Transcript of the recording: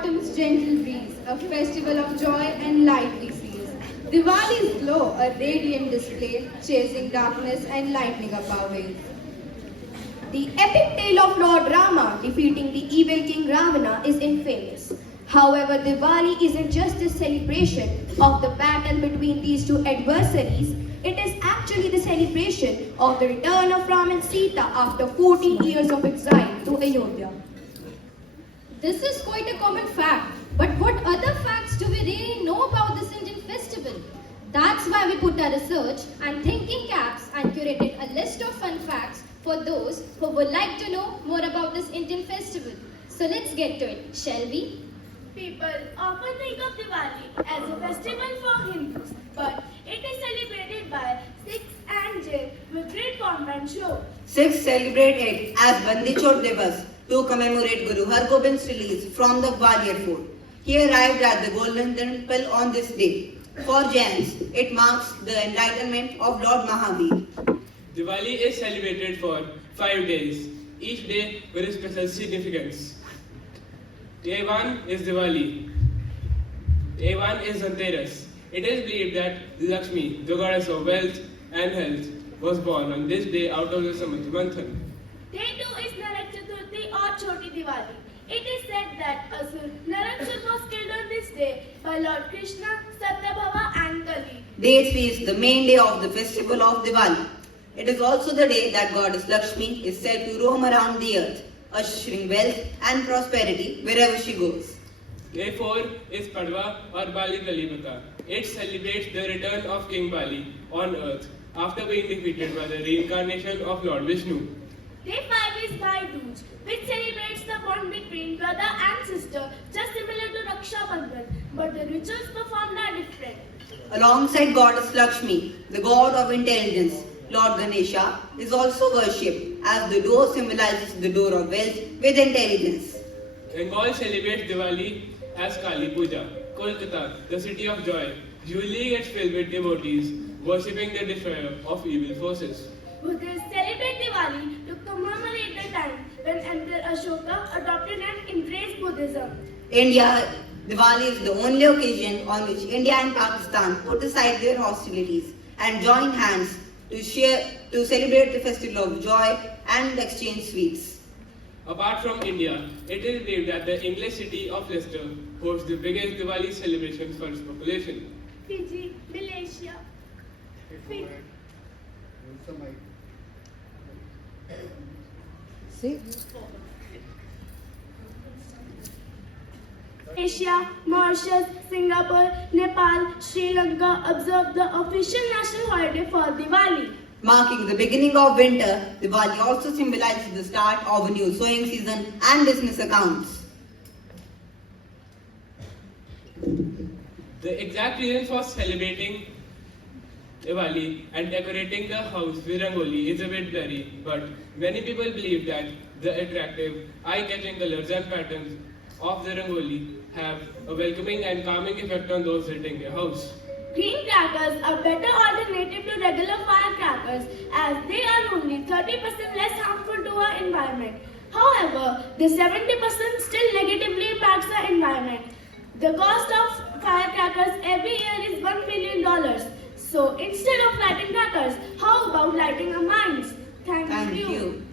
autumn's gentle breeze, a festival of joy and light we seize. Diwali's glow, a radiant display, chasing darkness and lightening up our ways. The epic tale of Lord Rama defeating the evil King Ravana is infamous. However, Diwali isn't just a celebration of the battle between these two adversaries, it is actually the celebration of the return of Ram and Sita after 14 years of exile to Ayodhya. This is quite a common fact, but what other facts do we really know about this Indian festival? That's why we put our research and thinking caps and curated a list of fun facts for those who would like to know more about this Indian festival. So let's get to it, shall we? People often think of Diwali as a festival for Hindus, but it is celebrated by Sikhs and Jains with great pomp and show. Sikhs celebrate it as Bandi Chor Divas to commemorate Guru Har Gobind's release from the Gwalior fort. He arrived at the Golden Temple on this day. For Jains, it marks the enlightenment of Lord Mahavir. Diwali is celebrated for 5 days, each day with a special significance. Day 1 is Diwali. Day 1 is Dhanteras. It is believed that Lakshmi, the goddess of wealth and health, was born on this day out of the Samudra Manthan. Day 2 is Narak Chaturthi or Choti Diwali. It is said that Asur Narakasur was killed on this day by Lord Krishna, Satyabhama and Kali. Day 3 is the main day of the festival of Diwali. It is also the day that goddess Lakshmi is said to roam around the earth, ushering wealth and prosperity wherever she goes. Day 4 is Padwa or Bali Kalibata. It celebrates the return of King Bali on earth after being defeated by the reincarnation of Lord Vishnu. Day 5 is Bhai Dooj, which celebrates the bond between brother and sister, just similar to Raksha Bandhan, but the rituals performed are different. Alongside goddess Lakshmi, the god of intelligence, Lord Ganesha is also worshipped as the door symbolizes the door of wealth with intelligence. Bengal celebrates Diwali as Kali Puja. Kolkata, the city of joy, usually gets filled with devotees worshipping the destroyer of evil forces. Buddhists celebrate Diwali to commemorate the time when Emperor Ashoka adopted and embraced Buddhism. India, Diwali is the only occasion on which India and Pakistan put aside their hostilities and join hands to celebrate the festival of joy and exchange sweets. Apart from India, it is believed that the English city of Leicester hosts the biggest Diwali celebrations for its population. Fiji, Malaysia. Asia, Mauritius, Singapore, Nepal, Sri Lanka observe the official national holiday for Diwali. Marking the beginning of winter, Diwali also symbolizes the start of a new sowing season and business accounts. The exact reason for celebrating Diwali and decorating the house with rangoli is a bit blurry, but many people believe that the attractive, eye-catching colors and patterns of the rangoli have a welcoming and calming effect on those visiting your house. Green crackers are better alternative to regular firecrackers as they are only 30% less harmful to our environment. However, the 70% still negatively impacts our environment. The cost of firecrackers every year is $1 million. So instead of lighting crackers, how about lighting our minds? Thank Thank you. you.